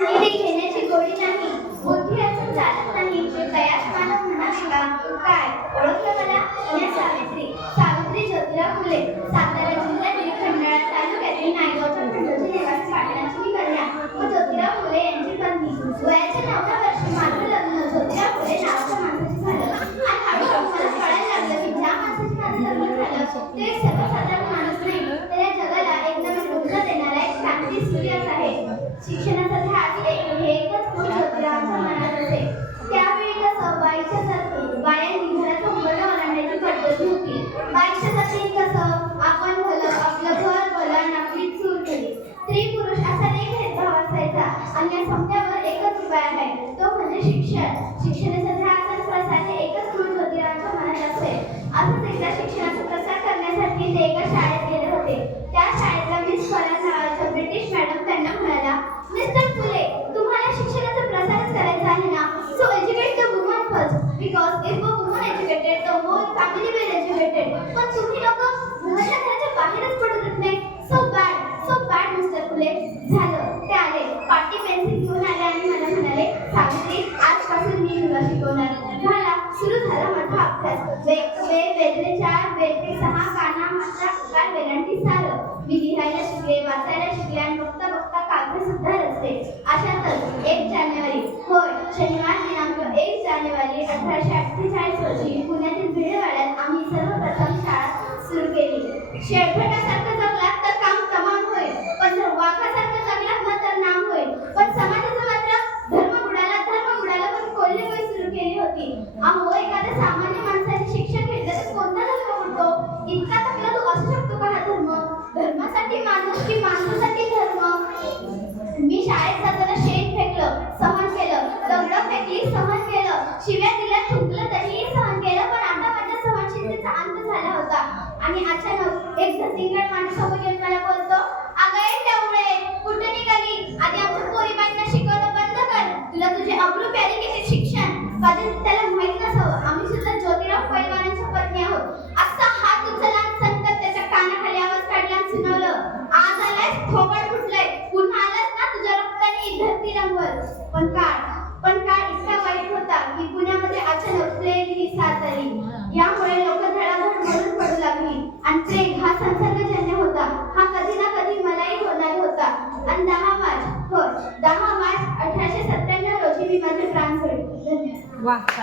घेण्याची गोडी नाही, बुद्धी असून चालत नाही, तयाच मानव म्हणावे का? काय ओळखलं मला? पुण्या सावित्री ज्योतिराव फुले, सातारा जिल्ह्यातील खंडाळा तालुक्यातील नायगावच्या खंडोजी निवासी पाटलांची ही कन्या व ज्योतिराव फुले यांची पत्नी. वयाच्या 9व्या वर्षी माझं लग्न ज्योतिराव फुले नावाच्या माणसाशी झालं आणि हळूहळू मला कळायला लागलं की ज्या माणसाशी माझं लग्न झालं ते एक सर्वसाधारण माणूस नाही, तर या जगाला एक नवीन ऊर्जा देणारा एक क्रांती सूर्यच आहे. शिक्षणाचा ध्यास हे एकच गुण ज्योतिरावांच्या मनात असे. त्यावेळी कसं बायांनी घरातून मुलं ओलांडायची पद्धती होती. बाईच्या जाती कसं आपण भलं, आपलं घर भलं आणि आपली चूल केली. स्त्री पुरुष असा एक भेदभाव असायचा आणि या समत्यावर एकच उपाय आहे, तो म्हणजे शिक्षण. शिक्षणाचा ध्यास आणि प्रसार हे एकच गुण ज्योतिरावांच्या मनात असे. असंच एकदा शिक्षणाचा प्रसार करण्यासाठी ते एका शाळेत गेले होते. त्या शाळेतल्या मिस फरार नावाच्या ब्रिटिश मॅडम त्यांना म्हणाला, मिस्टर फुले, तुम्हाला शिक्षणाचा प्रसारच करायचा आहे ना, so educate the woman first, because if a woman educated the whole family will educated. पण तुम्ही लोक वुमनच्या घराच्या बाहेरच पडू देत नाही. So bad mister Phule. झालं, ते आले, पाटी पेन्सिल घेऊन आले आणि मला म्हणाले, सावित्री, आजपासून मी तुला शिकवणार. सुरू झाला माझा अभ्यास. वेदने 4, वेदने 6, काना, मात्रा, उकार, वेलांटी, सारं. मी लिहायला शिकले, वाचायला शिकले आणि बघता बघता काव्य सुद्धा रचले. अशातच 1 जानेवारी, होय, शनिवार दिनांक 1 जानेवारी 1848 रोजी पुण्यातील भिडेवाड्यात आम्ही सर्वप्रथम शाळा सुरू केली. शेळफटासारखं जगलात तर काम तमाम होईल, पण जर वाघासारखं जगलात ना तर नाम होईल. पण समाजाचं मात्र धर्म बुडाला, पण कोल्हेबाई सुरू केली होती. अहो, एखाद्या सामान्य माणसाने शिक्षण घेतलं तर कोणता धर्म उडतो? इतका तकला तू असू शकतो का हा धर्म? धर्मासाठी माणूस की माणसासाठी धर्म? मी शाळेत जाताना शेण फेकलं, सहन केलं, दगडं फेकली, सहन केलं, शिव्या दिल्या, थुंकलं तरीही सहन केलं. पण आता माझ्या सहनशीलतेचा अंत झाला होता आणि अचानक एक धतिंगड माझ्यासमोर येऊन मला बोलतो, अगं ये तेवढे कुठे निघाली? आधी आमच्या पोरीबाईंना शिकवणं बंद कर. तुला तुझे अब्रू प्यारी किती शिक्षण कधी त्याला माहित नसावं. आम्ही सुद्धा ज्योतिराव पैलवानांच्या पत्नी आहोत. असा हात उचलला आणि संकट त्याच्या कानाखाली आवाज काढला आणि सुनावलं, आज आलाय, थोबड फुटलंय, पुन्हा आलास ना तुझ्या रक्ताने ही धरती रंगवल. पण काळ इतका वाईट होता की पुण्यामध्ये अचानक प्लेग ही साथ आली. यामुळे लोक धडाधड मरून पडू लागली आणि प्लेग हा संसर्गजन्य होता. हा कधी ना कधी मलाही होणार होता. आणि 10 मार्च 1897 रोजी मी माझे प्राण सोडले. धन्यवाद.